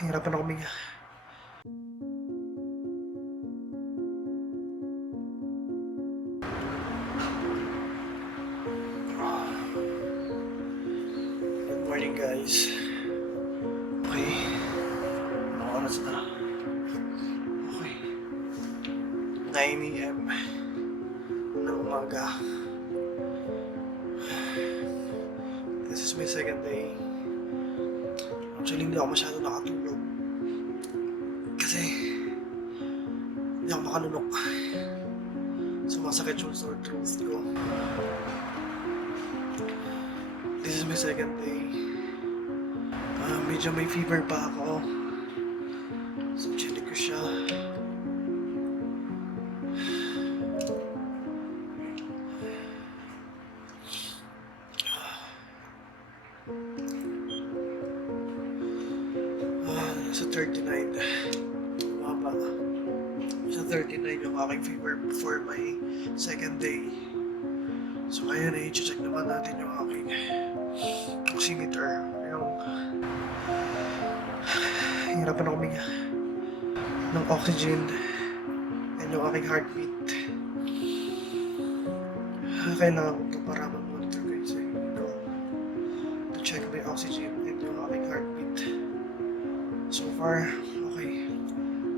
Hirapan ako huminga. Good morning, guys. Okay. Anong oras na? Okay. 9 AM ng umaga. This is my second day. Actually, hindi ako masyado nakatulog. Kasi hindi ako makalunok. Sumasakit yung sore throat ko. This is my second day. Medyo may fever pa ako. So, chinik ko siya. Sa 39. Bumaba. Sa 39 yung aking fever before my second day. So ngayon i-check naman natin yung aking oximeter. Yung hirapan ako huminga ng oxygen and yung aking heartbeat. Kailangan ko ito para mag-monitor ko sa inyo to check my oxygen and yung aking heartbeat. So far, okay.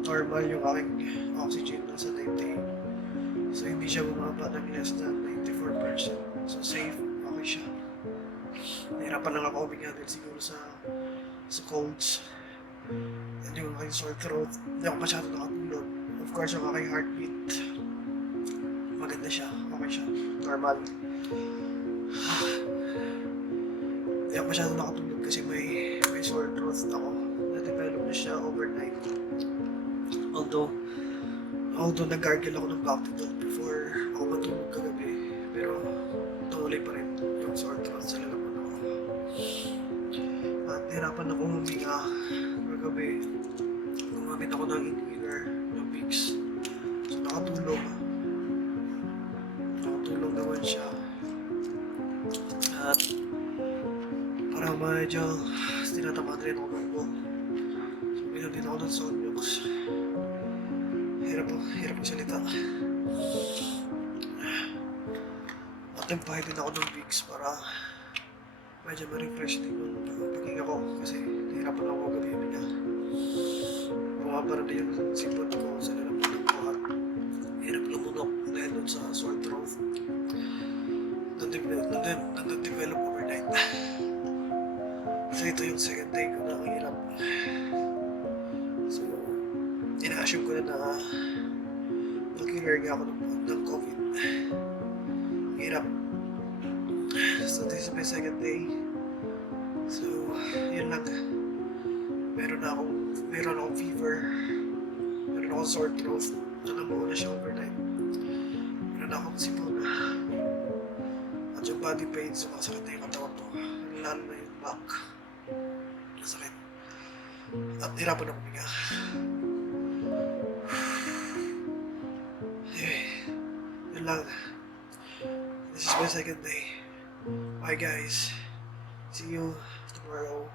Normal yung aking oxygen nasa 90. So hindi siya bumaba ng less than 94%. So safe, okay siya. Nahirapan lang ako huminga din siguro sa colds. And yung aking sore throat, hindi ako masyado nakatulog. Of course, yung aking heartbeat, maganda siya, okay siya, normal. Hindi ako masyado nakatulog kasi may sore throat ako. Na-develop na siya overnight. Although nag-gargle ako ng Bactidol before ako matulog kagabi, pero tuloy pa rin yung sore throat sa lalaman ako. At nahirapan ako huminga kagabi. Gumamit ako ng inhaler, ng Vicks. So nakatulong naman siya. At parang medyo tinatamad rin ako ng buhok. So bilang din ako ng Sonmux. Hirap ang salita. At nagpahid din ako ng Vicks para medyo ma-refresh din yung paghinga ko kasi nahirapan ako gabi huminga. Bumaba rin yung sipon ko sa lalaman ng buhat. Hirap lumunok dahil dun sa sore throat. Nag-develop overnight. So ito yung second day ko na ang hirap. So, ina-assume ko na mag-clear nga ako ng COVID. Hirap. So this is my second day. So, yun lang. Meron akong fever. Meron akong sore throat. Nanamuha na siya overnight. Meron akong sipon. At yung body pain, sumasakit na yung katawan ko. Lalo na yung back. Masakit. At hirapan ako huminga. Anyway, yun lang. This is my second day. Bye guys. See you tomorrow.